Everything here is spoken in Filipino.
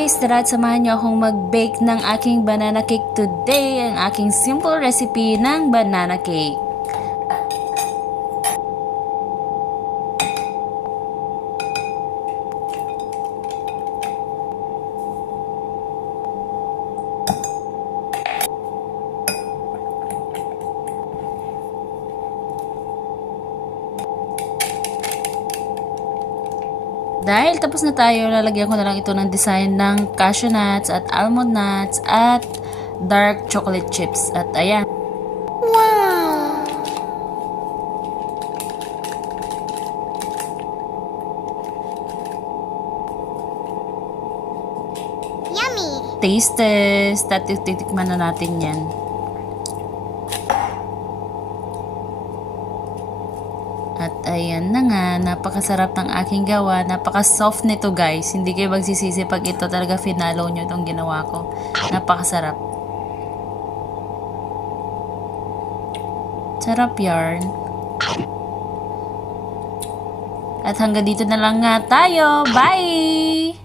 guys! Tara at samahan niyo akong mag-bake ng aking banana cake today. Ang aking simple recipe ng banana cake. Dahil tapos na tayo, lalagyan ko na lang ito ng design ng cashew nuts at almond nuts at dark chocolate chips. At ayan. Wow! Yummy! Taste test. Titikman na natin yan. At ayan na nga, napakasarap ng aking gawa. Napaka-soft nito guys. Hindi kayo magsisisi pag ito talaga finalo nyo itong ginawa ko. Napakasarap. Sarap yarn. At hanggang dito na lang nga tayo. Bye!